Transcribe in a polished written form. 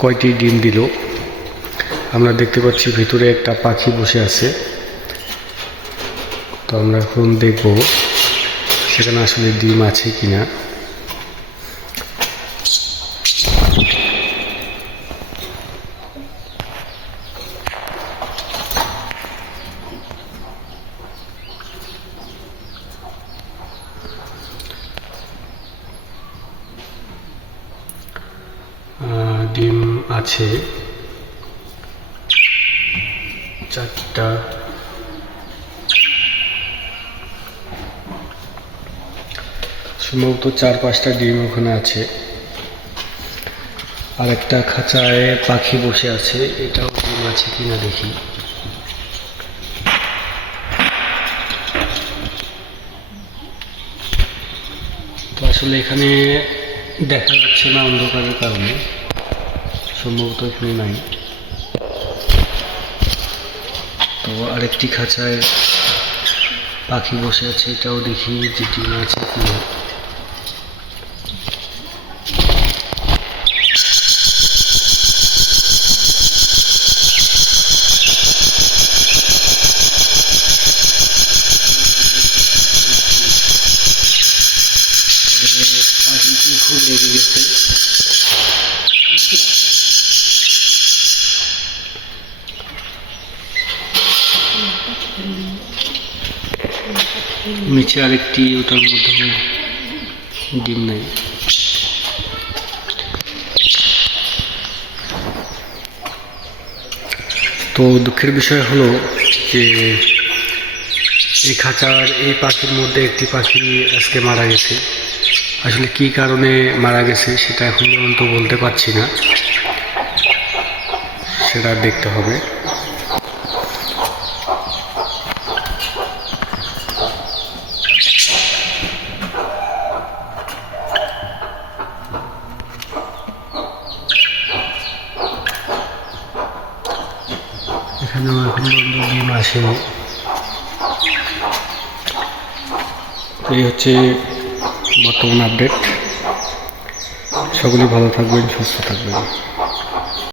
কয়টি ডিম দিল। আমরা দেখতে পাচ্ছি ভিতরে একটা পাখি বসে আছে। তো আমরা এখন দেখব সেখানে আসলে ডিম আছে কিনা। ডিম আছে 4টা। সম্ভবত 4-5টা ডিম ওখানে আছে। আর একটা খাঁচায় পাখি বসে আছে, এটাও ডিম আছে কিনা দেখি। তো আসলে এখানে দেখা যাচ্ছে না অন্ধকারের কারণে, সম্ভবত এখানে নাই। তো আরেকটি খাঁচায় পাখি বসে আছে, এটাও দেখি যে ডিম আছে কিনা। পাখিটি খুব লেগে গেছে। নিচে আরেকটি, ওটার মধ্যে ডিম নেই। তো দুঃখের বিষয় হলো যে এই খাঁচার এই পাখির মধ্যে একটি পাখি আজকে মারা গেছে। আসলে কি কারণে মারা গেছে সেটা এখন পর্যন্ত বলতে পারছি না, সেটা দেখতে হবে। এখানেও এখন পর্যন্ত ডিম আসেনি। এই হচ্ছে বর্তমান আপডেট। সকলেই ভালো থাকবেন, সুস্থ থাকবেন।